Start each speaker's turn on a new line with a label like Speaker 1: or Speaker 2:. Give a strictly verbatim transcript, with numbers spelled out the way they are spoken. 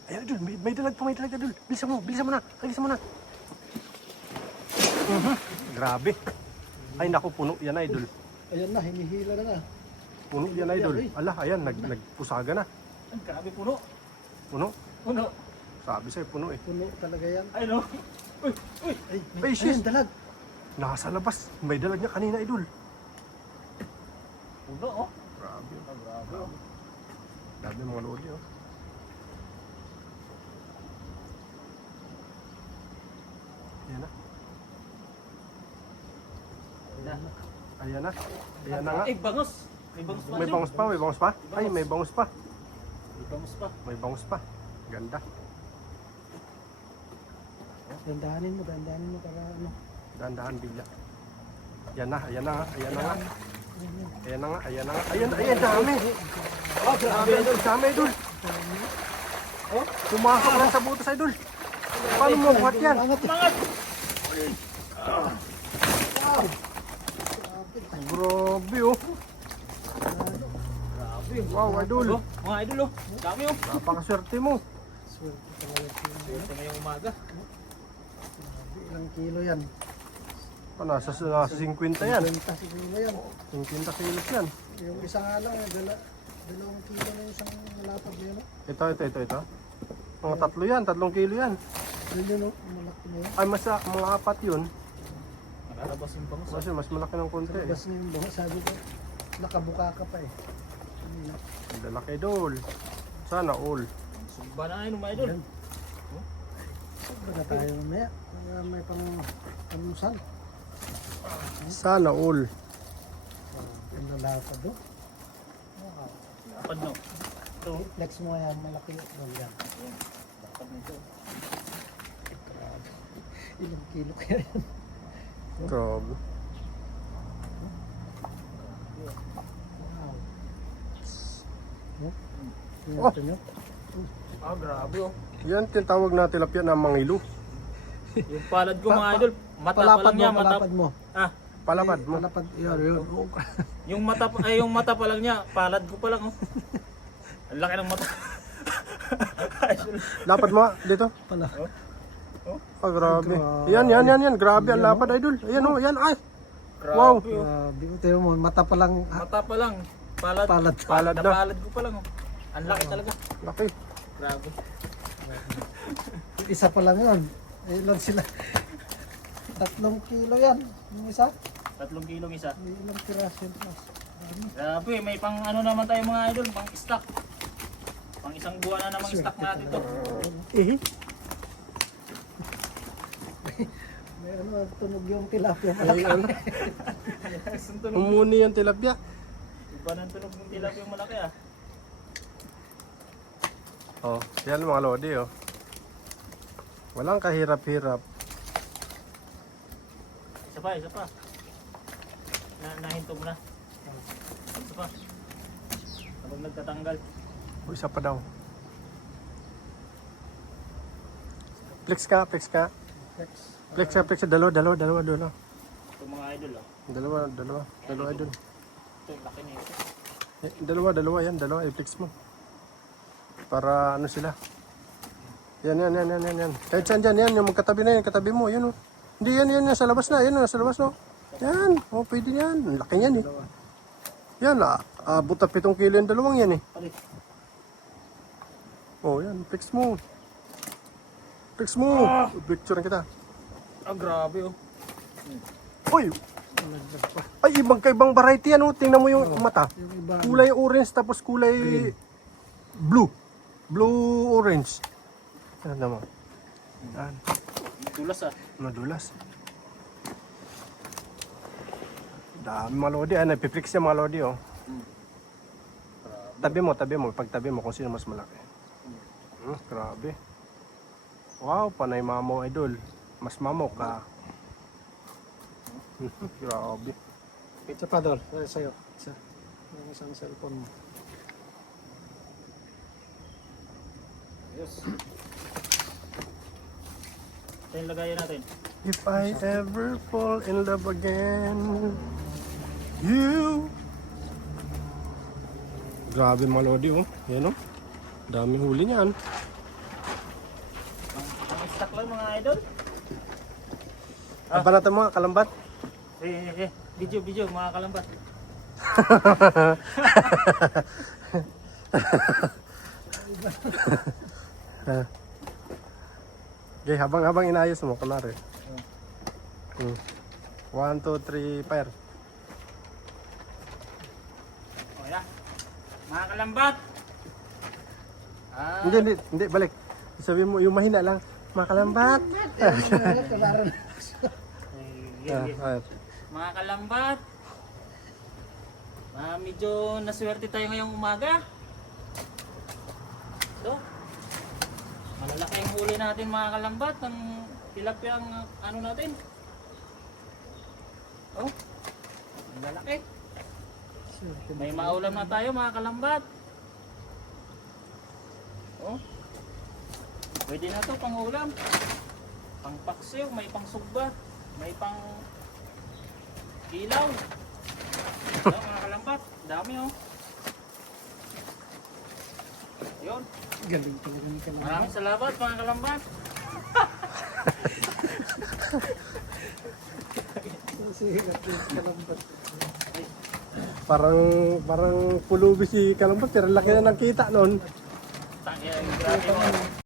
Speaker 1: Ayan, idol, may, may dalag pa, may dalag, idol. Bilisan mo, bilisan mo na, bilisan mo na. Uh-huh. Grabe. Ay, naku, puno yan, idol.
Speaker 2: Ayan na, hinihila na na.
Speaker 1: Puno yan, idol. Ala, ayan, nag, nagpusaga na.
Speaker 3: Ang grabe puno.
Speaker 1: Puno?
Speaker 3: Puno.
Speaker 1: Sabi sa'yo, puno eh.
Speaker 2: Puno talaga yan.
Speaker 3: Ay no. Uy, uy.
Speaker 2: Ay,
Speaker 1: Ay, sis.
Speaker 2: ayan, dalag.
Speaker 1: Nasa labas. May dalag niya kanina, idol.
Speaker 3: Puno oh.
Speaker 1: Grabe.
Speaker 3: Ah, grabe oh.
Speaker 1: Grabe mga lodi, oh. Ayan na.
Speaker 3: Ayan na.
Speaker 1: Ayan na. Ayan na nga.
Speaker 3: Ay, bangus. May bangus pa.
Speaker 1: May
Speaker 3: Jom.
Speaker 1: bangus pa, may bangus pa. Ay, may bangus pa.
Speaker 3: May bangus pa.
Speaker 1: May bangus pa. Ganda.
Speaker 2: Dandahanin mo, dandahanin mo para ano.
Speaker 1: Dahan-dahan bigla. Ayan na, ayan na nga, ayan na nga. Ayan na nga, ayan na nga. Ayan, ayan, dami.
Speaker 3: Oh,
Speaker 1: Dami, idol, dami, idol.
Speaker 3: Oh,
Speaker 1: Pumasok lang sa butas, idol. Paano mo buhat yan?
Speaker 2: Angat.
Speaker 3: mangat.
Speaker 1: Grabe, oh.
Speaker 3: Grabe.
Speaker 1: Wow, idol.
Speaker 3: Oh, mga idol oh. Dami oh.
Speaker 1: Napakaswerte mo.
Speaker 2: Swerte talaga.
Speaker 3: Ito ngayong umaga.
Speaker 2: Ilang kilo yan?
Speaker 1: Pa, nasa, nasa fifty yan.
Speaker 2: Benta si kilo yan.
Speaker 1: fifty kilos yan.
Speaker 2: Yung isa nga lang, eh, dala, dalawang kilo na yung isang lapad na yun. oh.
Speaker 1: Ito, ito, ito, ito. Mga tatlo yan, tatlong kilo yan.
Speaker 2: Yun yun, oh, malaki na yun.
Speaker 1: Ay, mas mga apat yun.
Speaker 3: Nakalabas yung bangus.
Speaker 1: Kasi mas malaki ng konti. Eh.
Speaker 2: Labas na yung buha, sabi ko. Nakabuka ka pa eh. Kanina.
Speaker 1: Ang lalaki, idol. Sana all.
Speaker 3: Sumba na ngayon mga idol.
Speaker 2: Yan. Baga tayo mamaya. Kaya may pang panusan.
Speaker 1: Sana all.
Speaker 2: Ang lalapad do.
Speaker 3: Dapat no. Ito.
Speaker 2: Flex mo yan, malaki doon yan.
Speaker 3: Dapat nito.
Speaker 2: Ilang kilo kaya yan?
Speaker 1: Grabe.
Speaker 2: Wow. Huh?
Speaker 1: Oh.
Speaker 2: Ito nyo?
Speaker 3: Ah, grabe oh.
Speaker 1: Yan, tinatawag na tilapia na mangilo.
Speaker 3: Yung palad ko mga
Speaker 2: Pa-
Speaker 3: idol. Mata pa
Speaker 2: Palapad
Speaker 3: lang
Speaker 2: mo,
Speaker 3: niya. Mata.
Speaker 2: palapad mo.
Speaker 3: Ah,
Speaker 1: Palapad mo.
Speaker 2: Palapad, yun, yun.
Speaker 3: yung mata pa- ay yung mata pa lang niya. Palad ko pa lang oh. Ang laki ng mata.
Speaker 1: Lapad mo, dito.
Speaker 2: Pala.
Speaker 1: Ah, grabe.
Speaker 2: Grabe.
Speaker 1: Yan, yan, yan, yan. Grabe ang lapad, idol. Ayan, oh, yan, ay.
Speaker 3: Grabe,
Speaker 1: Wow.
Speaker 3: oh.
Speaker 2: Grabe ko, tayo mo, mata pa lang. ah,
Speaker 3: Mata pa lang. Palad.
Speaker 2: Palad.
Speaker 1: Palad na.
Speaker 3: Napalad ko pa lang oh. Ang laki talaga.
Speaker 1: Laki.
Speaker 3: Grabe.
Speaker 2: Isa pa lang yun. Eh, ilan sila? Tatlong kilo yan. Yung isa?
Speaker 3: Tatlong kilong isa.
Speaker 2: May ilang piraso yun plus. Ano?
Speaker 3: Grabe, may pang ano naman tayo mga idol, pang stock. Pang isang buwan na namang stock natin to.
Speaker 2: Eh. May ano, tunog yung tilapia.
Speaker 1: Ay, ano.
Speaker 3: Isang tunog.
Speaker 1: Umuni yung tilapia.
Speaker 3: Iba ng tunog ng tilapia yung malaki ah.
Speaker 1: Oh, yan mga lodi, oh. Walang kahirap-hirap.
Speaker 3: Isa pa, isa pa. Na nahinto mo na. Isa pa. Habang nagtatanggal.
Speaker 1: O, isa pa daw. Flex ka, flex ka.
Speaker 2: Flex.
Speaker 1: Flex ka, flex ka. Dalawa, dalawa, dalawa, dalawa.
Speaker 3: Ito mga idol oh.
Speaker 1: Dalawa, dalawa. Dalawa, idol.
Speaker 3: Ito yung laki nito.
Speaker 1: Eh, dalawa, dalawa yan. Dalawa, i-flex mo. Para ano sila. Yan, yan, yan, yan, yan, yan. Kahit saan dyan, yan, yung magkatabi na yan, katabi mo, yan, oh. Hindi, yan, yan, yan, sa labas na, yan, oh, sa labas, oh. Yan, oh, pwede yan. Ang laki yan, eh. Yan, ah, abot na pitong kilo yung dalawang yan, eh.
Speaker 3: Pare.
Speaker 1: Oh, yan, flex mo. Flex mo. Picture kita.
Speaker 3: Ah, grabe oh.
Speaker 1: Uy! Ay, ibang kaibang variety yan, oh. Tingnan mo yung mata.
Speaker 2: Yung iba.
Speaker 1: Kulay orange, tapos kulay blue. Blue-orange. Ano naman? Yan.
Speaker 3: Tulas ah.
Speaker 1: Madulas. Dami mga lodi. Ah, nagpipix yung mga lodi, oh.
Speaker 3: Hmm.
Speaker 1: Tabi mo, tabi mo. Pagtabi mo kung sino mas malaki. Hmm, grabe. Wow, panay mamo, idol. Mas mamo ka. Grabe.
Speaker 2: Isa pa, Dol. Para sa'yo. Isa. Yung isang cellphone mo.
Speaker 3: Yes. Ito yung lagayan natin.
Speaker 1: If I ever fall in love again, you. Grabe mga lodi, oh. Yan, oh. Daming huli niyan.
Speaker 3: Okay mga idol.
Speaker 1: Apa natin mga kalambat?
Speaker 3: Eh, eh, eh. Video, video, mga kalambat.
Speaker 1: Okay, habang-habang inayos mo, kunwari. Hmm. One, two, three, fire.
Speaker 3: Okay na. Mga kalambat. Ah,
Speaker 1: Hindi, hindi, hindi, balik. Sabi mo, yung mahina lang, mga kalambat.
Speaker 2: Kalaran.
Speaker 3: eh,
Speaker 1: Ah,
Speaker 3: yeah, yeah.
Speaker 1: ah.
Speaker 3: Mga kalambat. Ah, medyo naswerte tayo ngayong umaga. Ito. Malalaki ang huli natin mga kalambat. Ang tilapia ang ano natin. Oh. Ang lalaki. May maulam na tayo mga kalambat. Oh. Pwede na to pang ulam. Pang paksiw, may pang sugba, may pang ilaw. Ito mga kalambat, dami oh. Yun.
Speaker 2: Galing talaga ni Kalambat.
Speaker 3: Maraming salamat mga kalambat.
Speaker 2: Sige, Kalambat.
Speaker 1: Parang, parang pulubi si kalambat, pero laki na ng kita noon.
Speaker 3: Tangyan, grabe mo.